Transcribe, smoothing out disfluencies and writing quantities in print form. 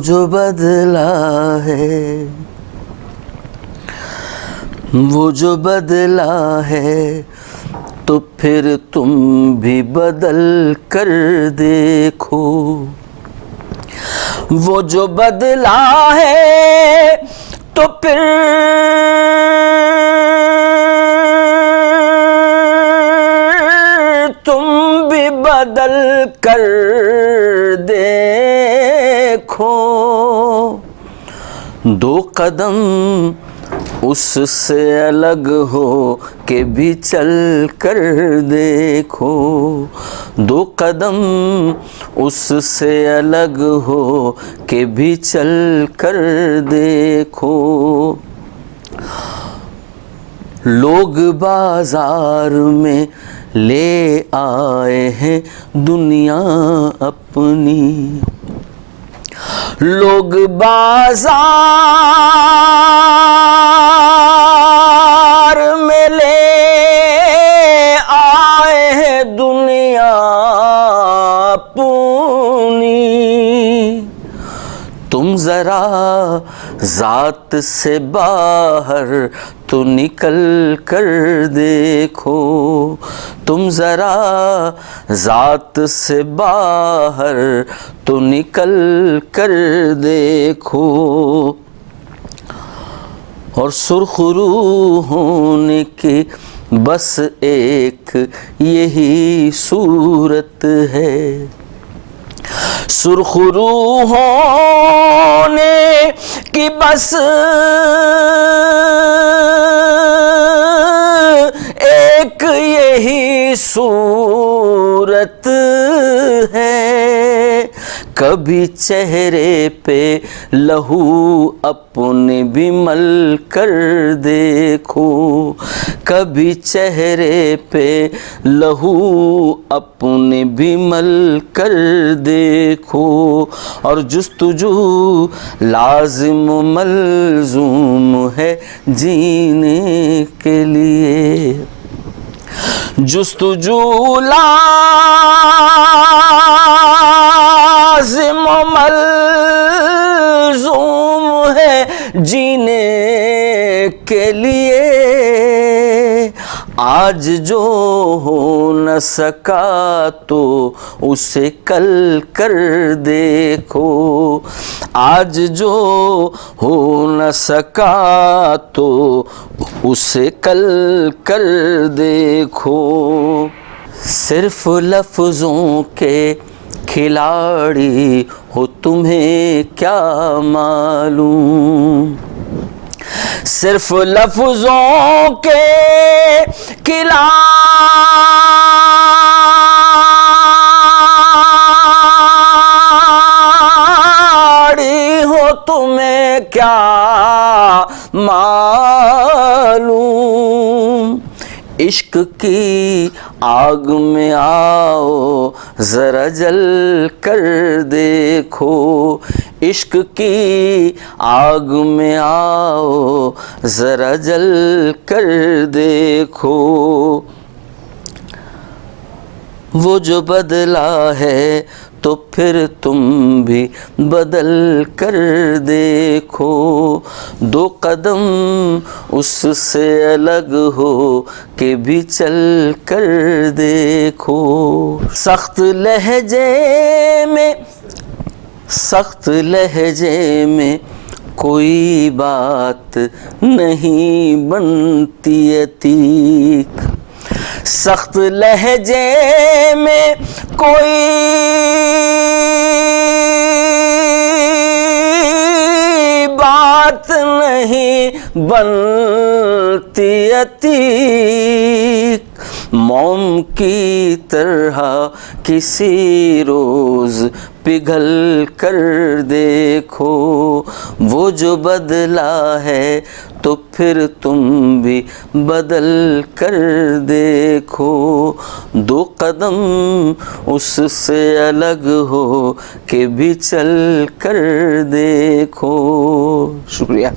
जो बदला है, वो जो बदला है, तो फिर तुम भी बदल कर देखो। वो जो बदला है तो फिर तुम भी बदल कर देखो। दो कदम उससे अलग हो के भी चल कर देखो। दो कदम उससे अलग हो के भी चल कर देखो। लोग बाजार में ले आए हैं दुनिया अपनी। लोग बाजार में ले आए हैं दुनिया अपनी। तुम जरा जात से बाहर तो निकल कर देखो। तुम जरा जात से बाहर तो निकल कर देखो। और सुरखरू होने की बस एक यही सूरत है। सुरखरू होने की बस एक यही सूरत है। कभी चेहरे पे लहू अपने भी मल कर देखो। कभी चेहरे पे लहू अपने भी मल कर देखो। और जुस्तुजू लाजिम मलजूम है जीने के लिए। जुस्तुजू लाज़िम मलज़ूम है जीने के लिए। आज जो हो न सका तो उसे कल कर देखो। आज जो हो न सका तो उसे कल कर देखो। सिर्फ लफ्ज़ों के खिलाड़ी हो तुम्हें क्या मालूम। सिर्फ लफ्ज़ों के खिलाड़ी हो तुम्हें क्या मालूम। इश्क की आग में आओ ज़रा जल कर देखो। इश्क की आग में आओ ज़रा जल कर देखो। वो जो बदला है तो फिर तुम भी बदल कर देखो। दो कदम उससे अलग हो के भी चल कर देखो। सख्त लहजे में कोई बात नहीं बनती अतीक। सख्त लहजे में कोई बात नहीं बनती अतीक। मोम की तरह किसी रोज़ पिघल कर देखो। वो जो बदला है तो फिर तुम भी बदल कर देखो। दो कदम उससे अलग हो के भी चल कर देखो। शुक्रिया।